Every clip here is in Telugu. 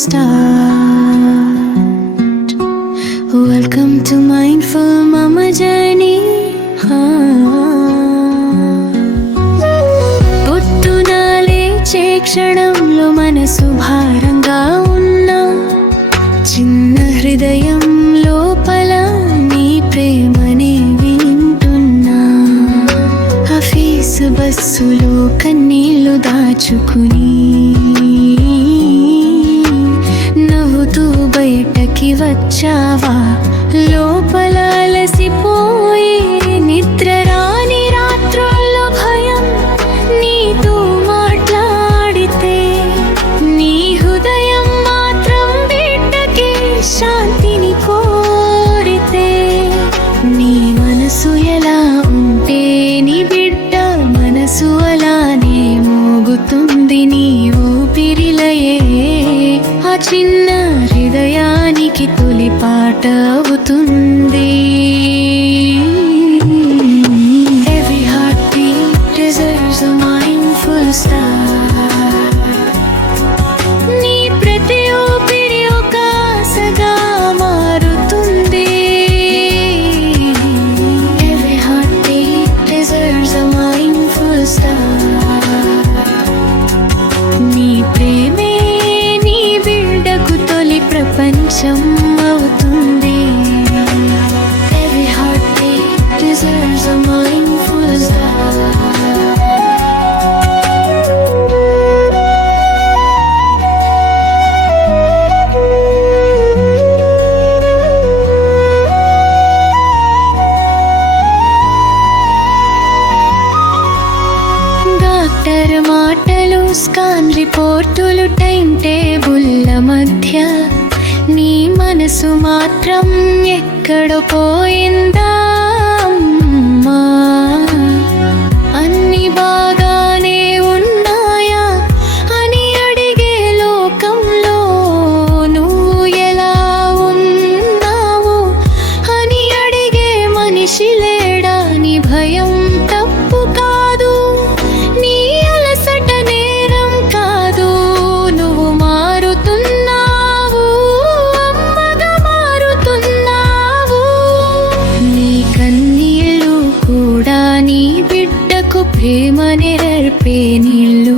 start. Welcome to Mindful Mama Journey. పొద్దున లేచే క్షణంలో మనసు భారంగా Java, అవుతుంది Every heartbeat deserves a mindful start. నీ ప్రతి ఊపిరి ఒక ఆశగా మారుతుంది Every heartbeat deserves a mindful start. నీ ప్రేమే నీ బిడ్డకు తొలి ప్రపంచం స్కాన్ రిపోర్టులు టైం టేబుల్ల మధ్య. నీ మనసు మాత్రం ఎక్కడ పోయిందా? ప్రేమ నెరర్పే నీళ్ళు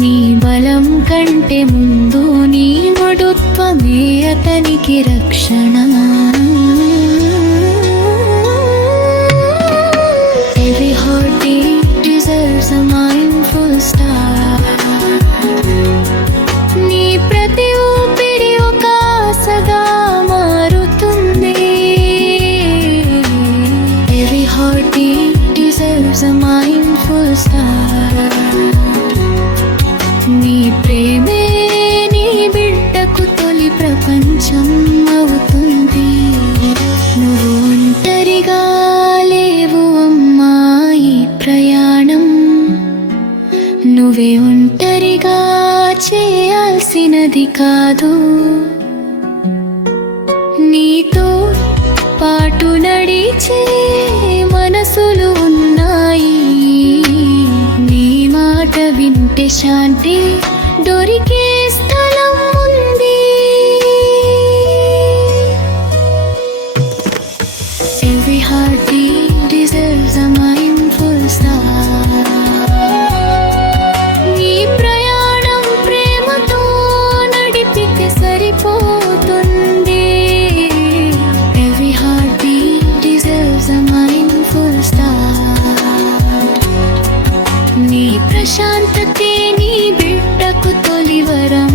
నీ బలం కంటే ముందు నీ మడుత్వమే అతనికి రక్షణ Every heartbeat deserves a mindful start. నీ ప్రతి ఊపిరి ఒక ఆశగా మారుతుంది Every heartbeat as a mindful star. నీ ప్రేమే నీ బిడ్డకు తొలి ప్రపంచం అవుతుంది. నువ్వు ఒంటరిగా లేవు అమ్మా ఈ ప్రయాణం. నువ్వే ఒంటరిగా చేయాల్సినది కాదు. నీతో పాటు నడిచే శాంతి దొరికే ప్రశాంతతే నీ బిడ్డకు తొలివరం